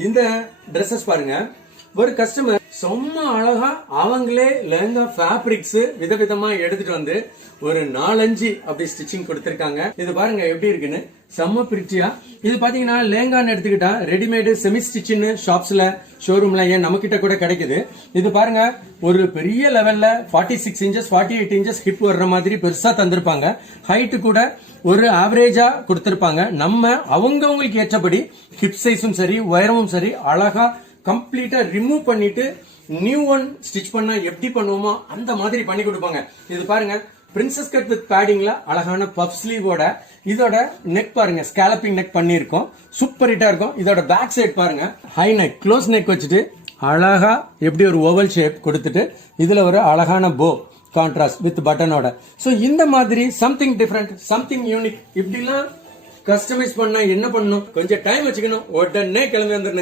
இந்த ட்ரெஸ்ஸஸ் பாருங்க, ஒரு கஸ்டமர் செம்ம அழகா அவங்களே லெஹங்கா ஃபேப்ரிக்ஸ் விதவிதமா எடுத்துட்டு வந்து ஒரு 4-5 அப்படி ஸ்டிச்சிங் கொடுத்திருக்காங்க. இது பாருங்க எப்படி இருக்குன்னு, செம்ம பிரிட்டியா. இது பாத்தீங்கன்னா லெஹங்கான்னு எடுத்துக்கிட்டா ரெடிமேடு செமி ஸ்டிச்சின்னு ஷாப்ஸ்ல ஷோரூம்ல ஏன் நம்ம கிட்ட கூட கிடைக்குது. இது பாருங்க ஒரு பெரிய லெவல்ல 46 இன்ச்சஸ் 48 இன்ச்சஸ் ஹிப் வர்ற மாதிரி பெருசா தந்திருப்பாங்க. ஹைட் கூட ஒரு ஆவரேஜா கொடுத்திருப்பாங்க. நம்ம அவங்களுக்கு ஏற்றபடி ஹிப் சைஸும் சரி உயரமும் சரி அழகா கம்ப்ளீட்டா ரிமூவ் பண்ணிட்டு நியூ ஒன் ஸ்டிச் பண்ணா எப்படி பண்ணுவோமோ அந்த மாதிரி பண்ணி கொடுப்பாங்க. இது பாருங்க பிரின்சஸ் கட் வித் பேடிங்ல அழகான பஃப் ஸ்லீவோட, இதோட நெக் பாருங்க ஸ்கேலப்பிங் நெக் பண்ணிருக்கோம், சூப்பர் ஹிட்டா இருக்கும். இதோட பேக் சைடு பாருங்க ஹை நெக் க்ளோஸ் நெக் வச்சுட்டு அழகா எப்படி ஒரு ஓவல் ஷேப் கொடுத்துட்டு இதுல ஒரு அழகான போ கான்ட்ராஸ்ட் வித் பட்டனோட. சோ இந்த மாதிரி சம்திங் டிஃபரெண்ட், சம்திங் யூனிக் இப்படிலாம் கஸ்டமைஸ் பண்ணா என்ன பண்ணணும், கொஞ்சம் டைம் வச்சுக்கணும், உடனே கிளம்பி வந்துடணும்.